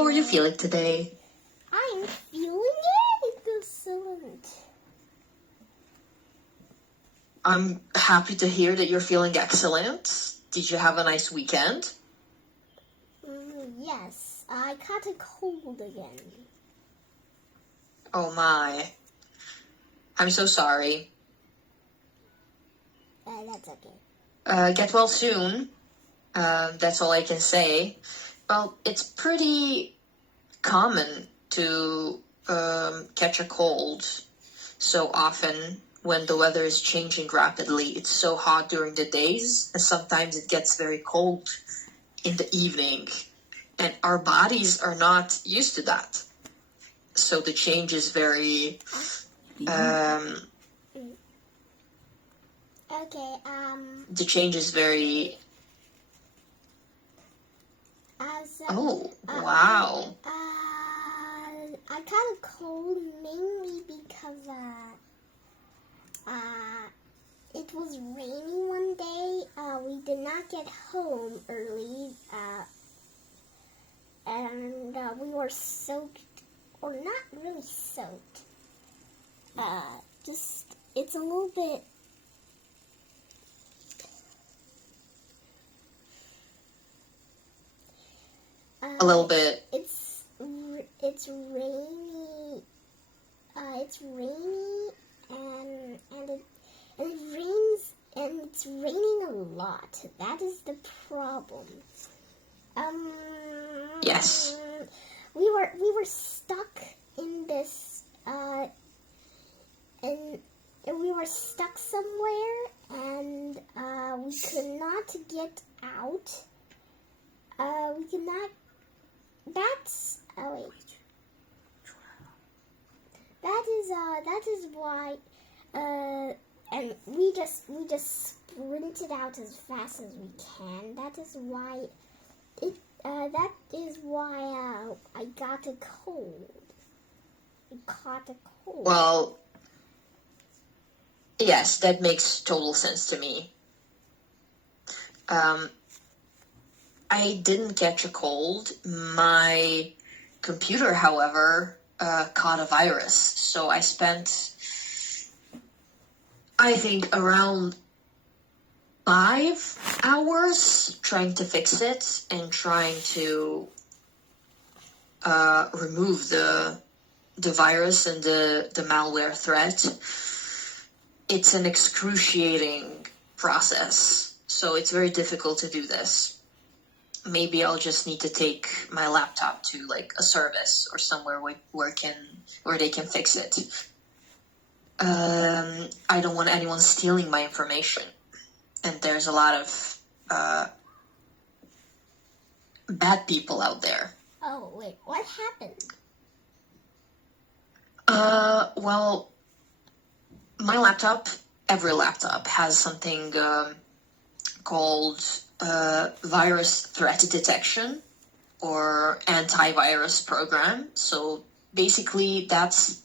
How are you feeling today? I'm feeling excellent. I'm happy to hear that you're feeling excellent. Did you have a nice weekend? Yes, I caught a cold again. Oh my. I'm so sorry. That's okay. Get well soon. That's all I can say. Well, it's pretty common to catch a cold so often when the weather is changing rapidly. It's so hot during the days, and sometimes it gets very cold in the evening. And our bodies are not used to that. So the change is very... Okay, the change is very... Oh, wow. I caught a cold mainly because, it was raining one day. We did not get home early, and we were soaked, or not really soaked. It's a little bit. A little bit. It's rainy. It's rainy, and it rains, and it's raining a lot. That is the problem. Yes. We were stuck in this, and we were stuck somewhere, and we could not get out. We could not. That's wait. That is why, and we just sprinted out as fast as we can. That is why I got a cold. I caught a cold. Well, yes, that makes total sense to me. I didn't catch a cold. My computer, however, caught a virus. So I spent, I think, around 5 hours trying to fix it and trying to remove the virus and the malware threat. It's an excruciating process, so it's very difficult to do this. Maybe I'll just need to take my laptop to like a service or somewhere where they can fix it. I don't want anyone stealing my information, and there's a lot of bad people out there. Oh wait, what happened? Well, my laptop, every laptop has something called virus threat detection or antivirus program. So basically that's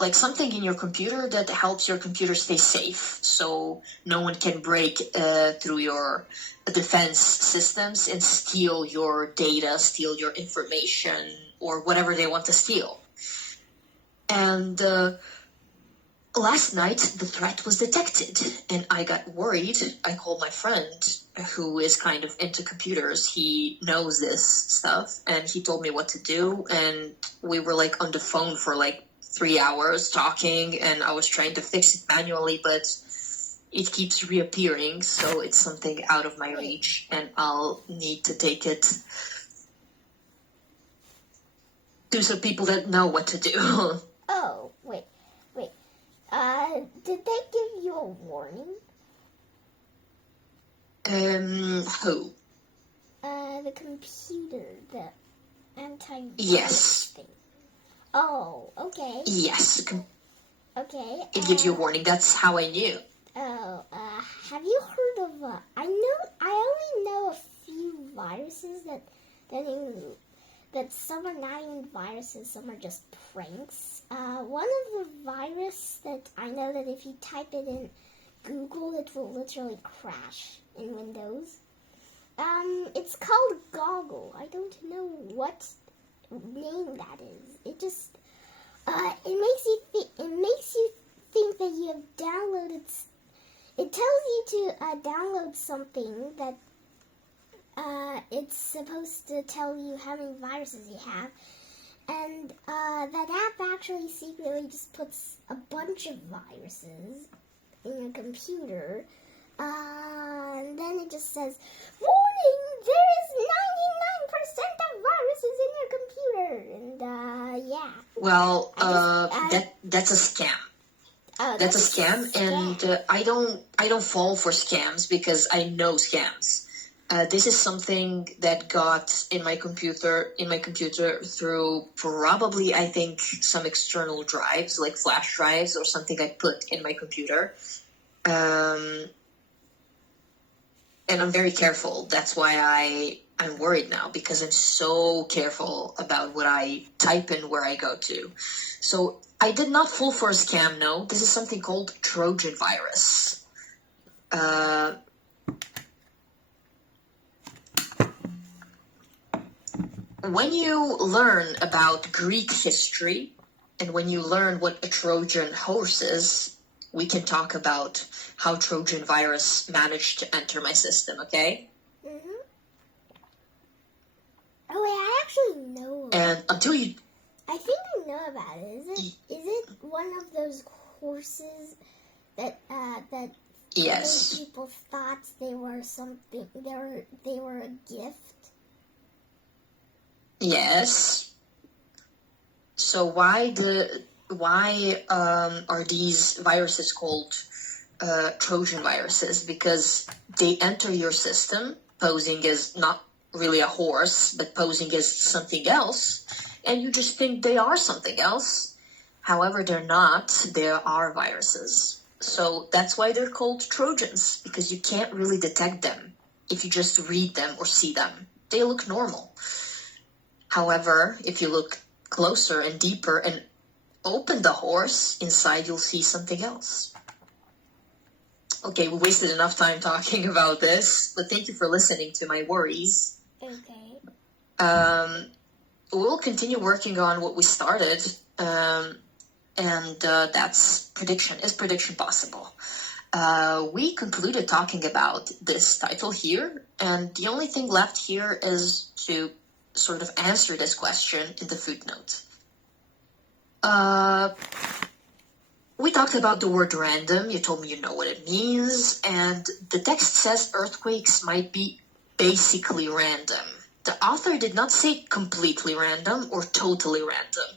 like something in your computer that helps your computer stay safe, so no one can break through your defense systems and steal your data, steal your information, or whatever they want to steal. And last night, the threat was detected, and I got worried. I called my friend, who is kind of into computers. He knows this stuff, and he told me what to do, and we were, like, on the phone for, like, 3 hours talking, and I was trying to fix it manually, but it keeps reappearing, so it's something out of my reach, and I'll need to take it to some people that know what to do. Oh, wait. Did they give you a warning? Who? The computer, the antivirus Yes. thing. Oh, okay. Yes. Okay. It gives you a warning. That's how I knew. Oh, have you heard of, I only know a few viruses that some are not even viruses, some are just pranks. One of the virus that I know that if you type it in Google, it will literally crash in Windows. It's called Goggle. I don't know what name that is. It just it makes you think that you have downloaded. It tells you to download something that it's supposed to tell you how many viruses you have, and that app actually secretly just puts a bunch of viruses in your computer, and then it just says, "Warning! There is 99% of viruses in your computer," and yeah. Well, that's a scam. Oh, That's a scam, and I don't fall for scams because I know scams. This is something that got in my computer through probably, I think, some external drives, like flash drives or something I put in my computer. And I'm very careful. That's why I'm worried now, because I'm so careful about what I type in where I go to. So I did not fall for a scam, no. This is something called Trojan virus. When you learn about Greek history, and when you learn what a Trojan horse is, we can talk about how Trojan virus managed to enter my system, okay? Mm-hmm. Oh, wait, I actually know. And until you... I think I know about it. Is it one of those horses that Yes. those people thought they were something? They were a gift. Yes. So why are these viruses called Trojan viruses? Because they enter your system posing as not really a horse, but posing as something else, and you just think they are something else. However, they're not. They are viruses. So that's why they're called Trojans, because you can't really detect them if you just read them or see them. They look normal. However, if you look closer and deeper and open the horse, inside you'll see something else. Okay, we wasted enough time talking about this, but thank you for listening to my worries. Okay. We'll continue working on what we started, and that's prediction. Is prediction possible? We concluded talking about this title here, and the only thing left here is to sort of answer this question in the footnote. We talked about the word random. You told me you know what it means, and the text says earthquakes might be basically random. The author did not say completely random or totally random.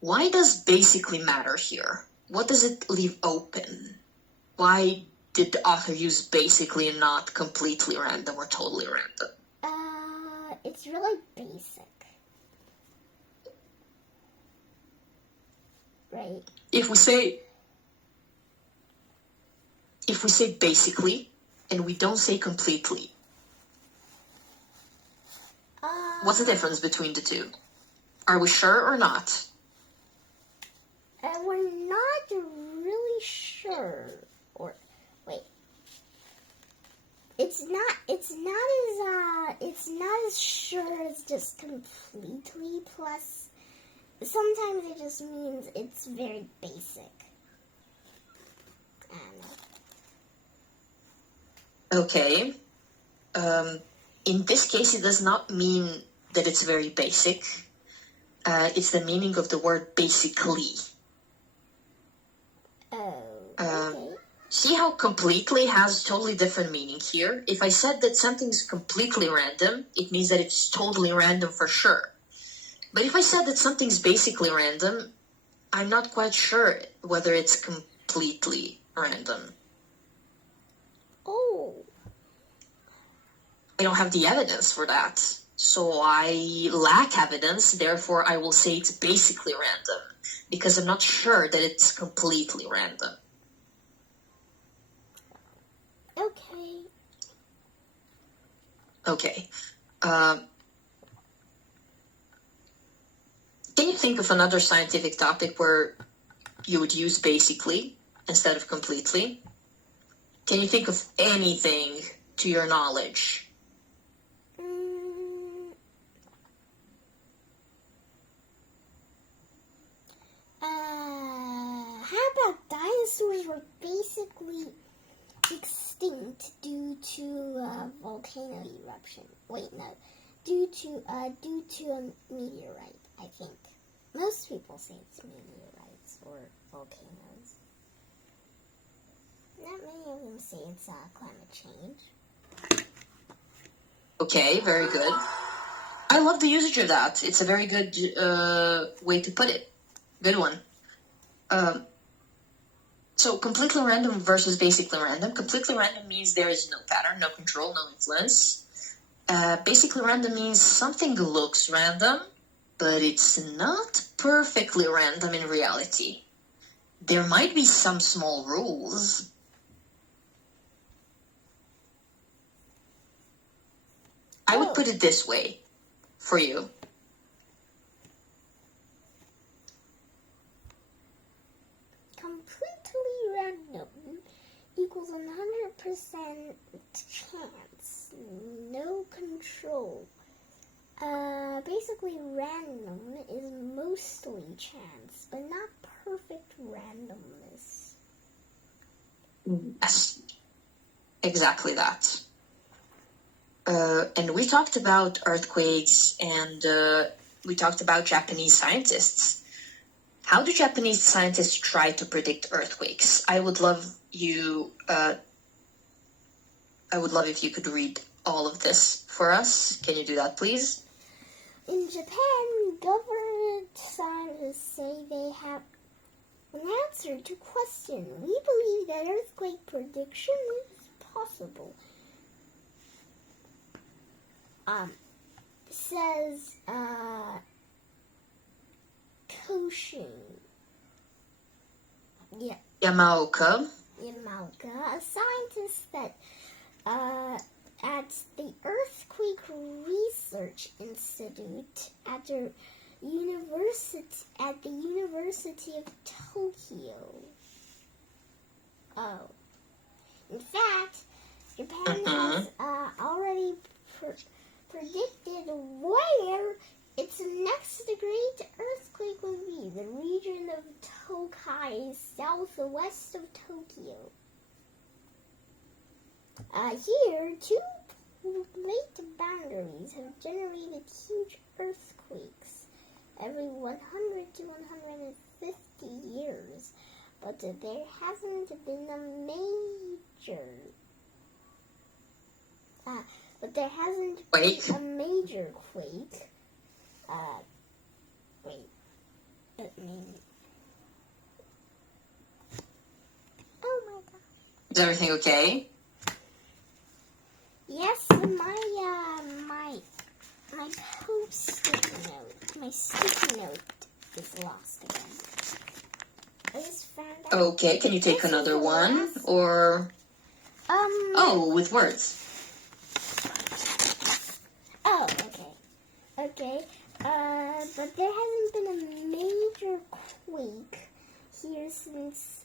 Why does basically matter here? What does it leave open? Why did the author use basically and not completely random or totally random? It's really basic. Right. If we say basically and we don't say completely, what's the difference between the two? Are we sure or not? We're not really sure. Or wait. It's not as sure as just completely. Plus, sometimes it just means it's very basic. I don't know. Okay. In this case, it does not mean that it's very basic. It's the meaning of the word basically. Oh, okay. See how completely has totally different meaning here? If I said that something's completely random, it means that it's totally random for sure. But if I said that something's basically random, I'm not quite sure whether it's completely random. Oh. I don't have the evidence for that. So I lack evidence, therefore I will say it's basically random, because I'm not sure that it's completely random. Okay. Can you think of another scientific topic where you would use basically instead of completely? Can you think of anything to your knowledge? about dinosaurs were basically extinct due to a volcano eruption. Wait, no, due to a meteorite. I think most people say it's meteorites or volcanoes. Not many of them say it's climate change. Okay, very good. I love the usage of that. It's a very good way to put it. Good one. So completely random versus basically random. Completely random means there is no pattern, no control, no influence. Basically random means something looks random, but it's not perfectly random in reality. There might be some small rules. I would put it this way for you. Completely random equals 100% chance, no control. Basically random is mostly chance, but not perfect randomness. Yes, exactly that. And we talked about earthquakes, and we talked about Japanese scientists. How do Japanese scientists try to predict earthquakes? I would love if you could read all of this for us. Can you do that, please? In Japan, government scientists say they have an answer to question. We believe that earthquake prediction is possible. Says Koshin. Yeah. Yamaoka, a scientist that at the Earthquake Research Institute at the University of Tokyo. Oh, in fact, Japan has already predicted where its next great earthquake will be, the region of Tokai, southwest of Tokyo. Here, two plate boundaries have generated huge earthquakes every 100 to 150 years, but there hasn't been a major quake. Oh my gosh. is everything okay? Yes, my post-it note, my sticky note is lost again. I just found out. Okay, can you take another one? Or with words. Oh, okay. But there hasn't been a major quake here since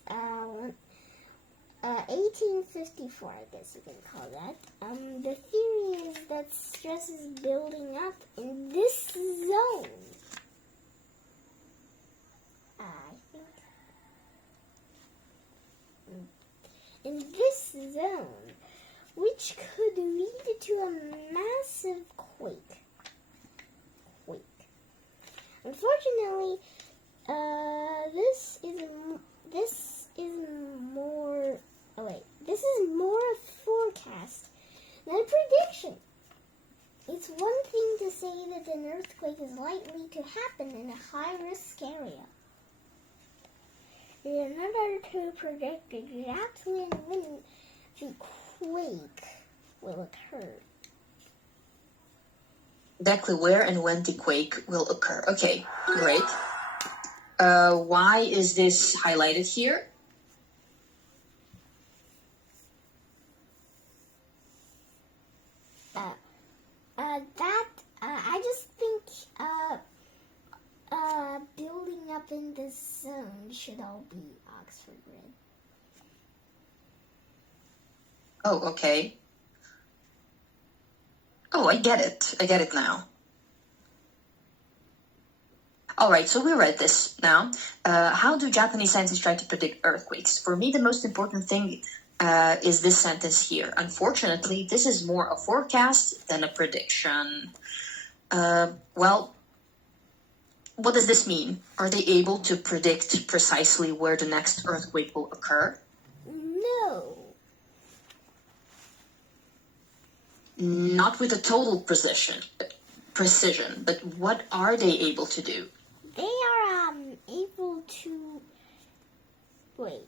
1854, I guess you can call that. The theory is that stress is building up in this zone. I think in this zone, which could lead to a massive quake. Unfortunately, this is more a forecast than a prediction. It's one thing to say that an earthquake is likely to happen in a high-risk area. It's another to predict exactly when the quake will occur. Exactly where and when the quake will occur. Okay, great. Why is this highlighted here? I just think building up in this zone should all be Oxford Grid. Oh, okay. Oh, I get it now. All right, so we read this now. How do Japanese scientists try to predict earthquakes? For me, the most important thing is this sentence here. Unfortunately, this is more a forecast than a prediction. Well, what does this mean? Are they able to predict precisely where the next earthquake will occur? No. Not with a total precision, but what are they able to do? They are able to. Wait.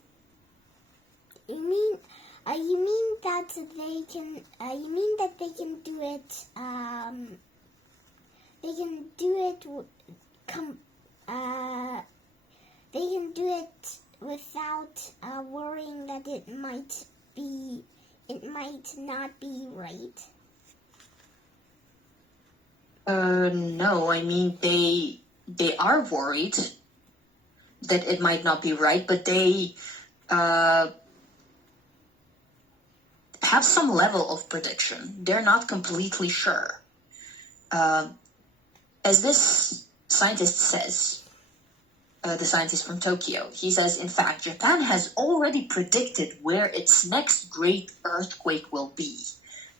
You mean that they can? You mean that they can do it? They can do it. They can do it without worrying that it might not be right. No, I mean they are worried that it might not be right, but they have some level of prediction. They're not completely sure. As this scientist says, the scientist from Tokyo, he says, in fact, Japan has already predicted where its next great earthquake will be,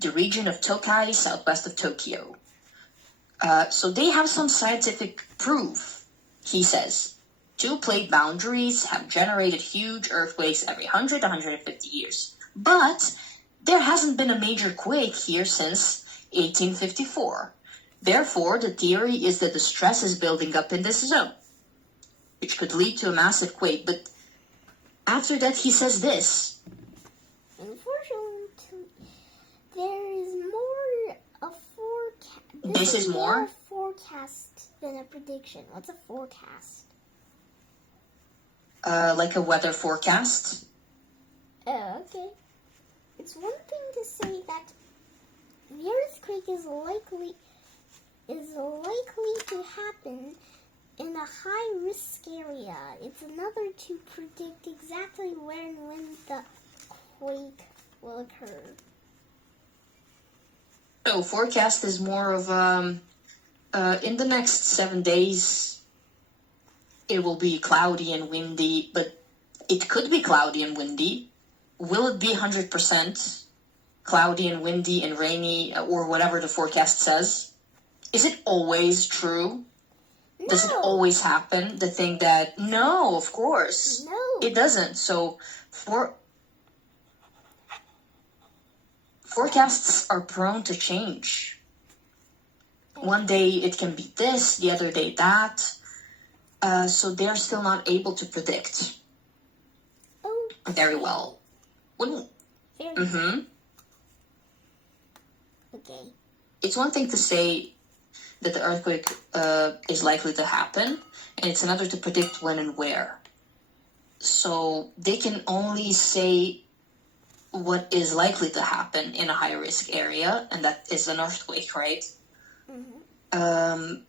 the region of Tokai, southwest of Tokyo. So they have some scientific proof, he says. Two plate boundaries have generated huge earthquakes every 100 to 150 years. But there hasn't been a major quake here since 1854. Therefore, the theory is that the stress is building up in this zone, which could lead to a massive quake. But after that, he says this. Unfortunately, there is more a forecast. This is more a forecast than a prediction. What's a forecast? Like a weather forecast. Oh, okay. It's one thing to say that the earthquake is likely to happen in a high-risk area. It's another to predict exactly where and when the quake will occur. So forecast is more of in the next 7 days, it will be cloudy and windy, but it could be cloudy and windy. Will it be 100% cloudy and windy and rainy or whatever the forecast says? Is it always true? No. Does it always happen? The thing that, no, of course. No. It doesn't. So forecasts are prone to change. One day it can be this, the other day that. So they're still not able to predict very well. Okay. It's one thing to say that the earthquake is likely to happen, and it's another to predict when and where. So they can only say what is likely to happen in a high-risk area, and that is an earthquake, right?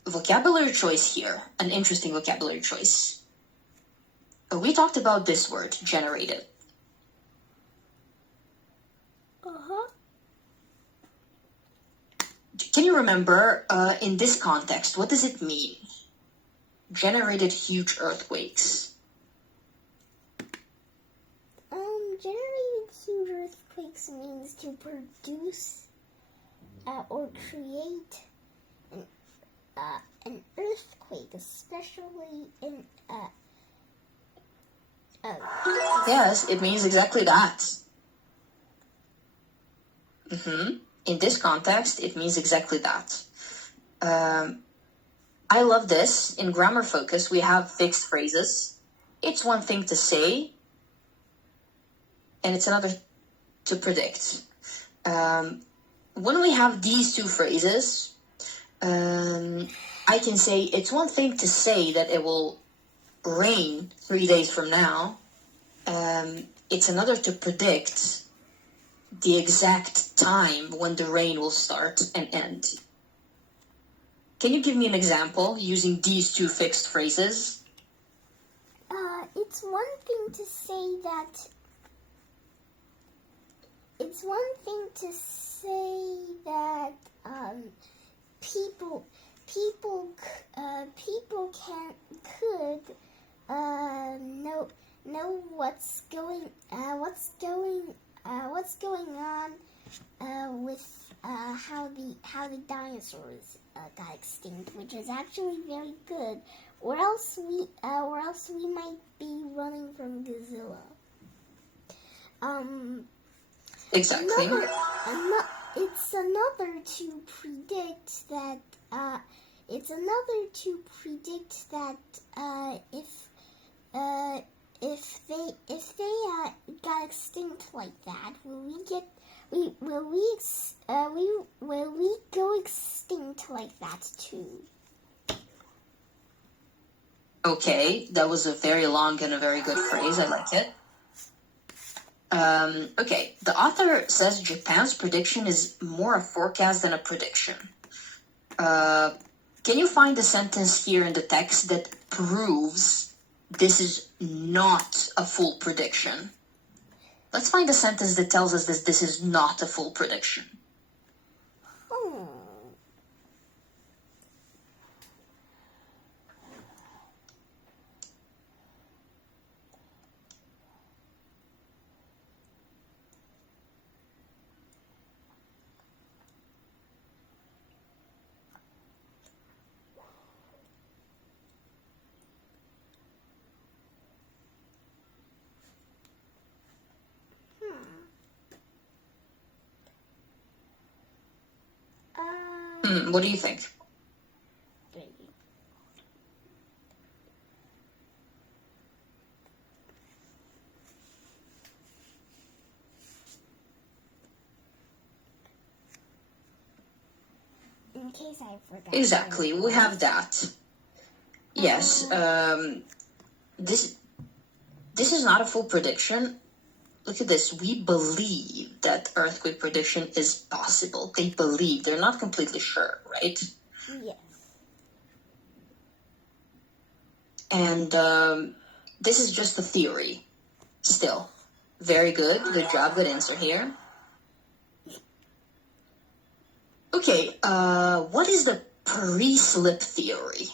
Vocabulary choice here, an interesting vocabulary choice. We talked about this word, generated. Can you remember, in this context, what does it mean? Generated huge earthquakes. Generated huge earthquakes means to produce or create an earthquake, especially in Yes, it means exactly that. In this context, it means exactly that. I love this. In Grammar Focus, we have fixed phrases. It's one thing to say, and it's another to predict. When we have these two phrases, I can say it's one thing to say that it will rain 3 days from now. It's another to predict the exact time when the rain will start and end. Can you give me an example using these two fixed phrases? It's one thing to say that. It's one thing to say that people people could know what's going on with how the dinosaurs got extinct, which is actually very good. Or else we might be running from Godzilla. Exactly. It's another to predict that if they got extinct like that, will we go extinct like that too? Okay, that was a very long and a very good phrase. I like it. Okay, the author says Japan's prediction is more a forecast than a prediction. Can you find a sentence here in the text that proves this is not a full prediction? Let's find a sentence that tells us that this is not a full prediction. What do you think? In case I forgot. Exactly, we have that. Yes, this is not a full prediction. Look at this. We believe that earthquake prediction is possible. They believe. They're not completely sure, right? Yes. And this is just a theory. Still, very good. Good job. Good answer here. Okay, what is the pre-slip theory?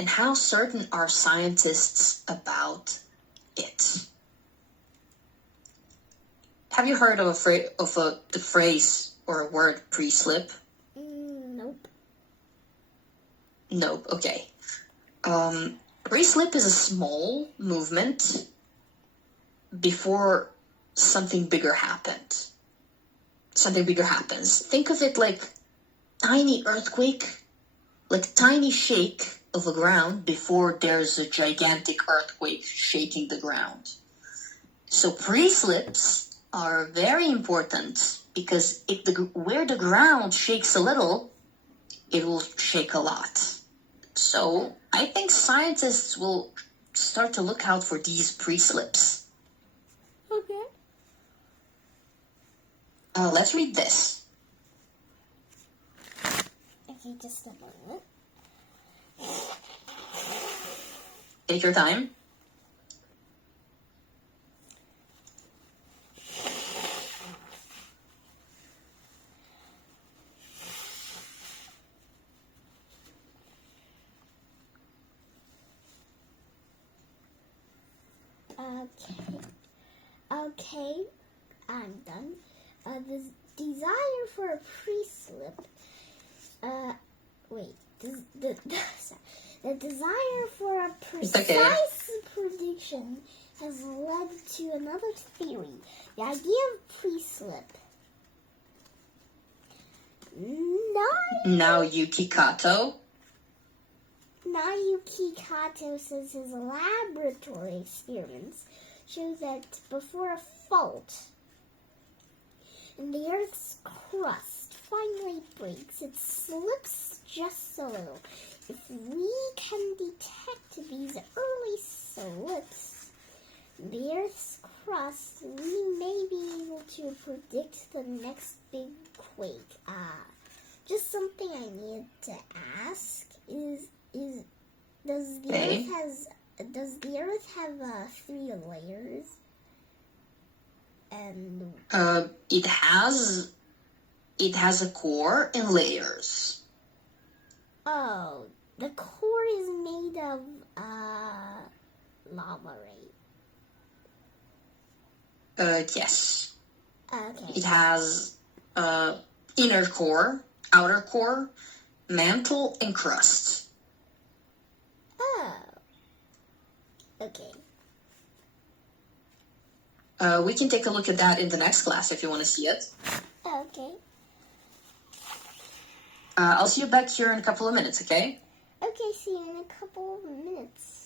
And how certain are scientists about it? Have you heard of the phrase or a word pre-slip? Nope. Nope. Okay. Pre-slip is a small movement before something bigger happens. Something bigger happens. Think of it like tiny earthquake, like tiny shake of the ground before there's a gigantic earthquake shaking the ground. So pre-slips are very important because where the ground shakes a little, it will shake a lot. So I think scientists will start to look out for these pre-slips. Okay. Let's read this. Okay, just a moment. Take your time. Okay, I'm done. The desire for a pre-slip. The desire for a precise prediction has led to another theory. The idea of pre-slip. Naoyuki Kato. Naoyuki Kato says his laboratory experiments show that before a fault and the Earth's crust finally breaks, it slips just a little. If we can detect these early slips in the Earth's crust, we may be able to predict the next big quake. Just something I need to ask is does the Earth have 3 layers? And it has a core and layers. Oh, the core of lava, right? Yes. Okay. It has inner core, outer core, mantle, and crust. Oh. Okay. We can take a look at that in the next class if you want to see it. Okay. I'll see you back here in a couple of minutes, okay? Okay, see you in a couple of minutes.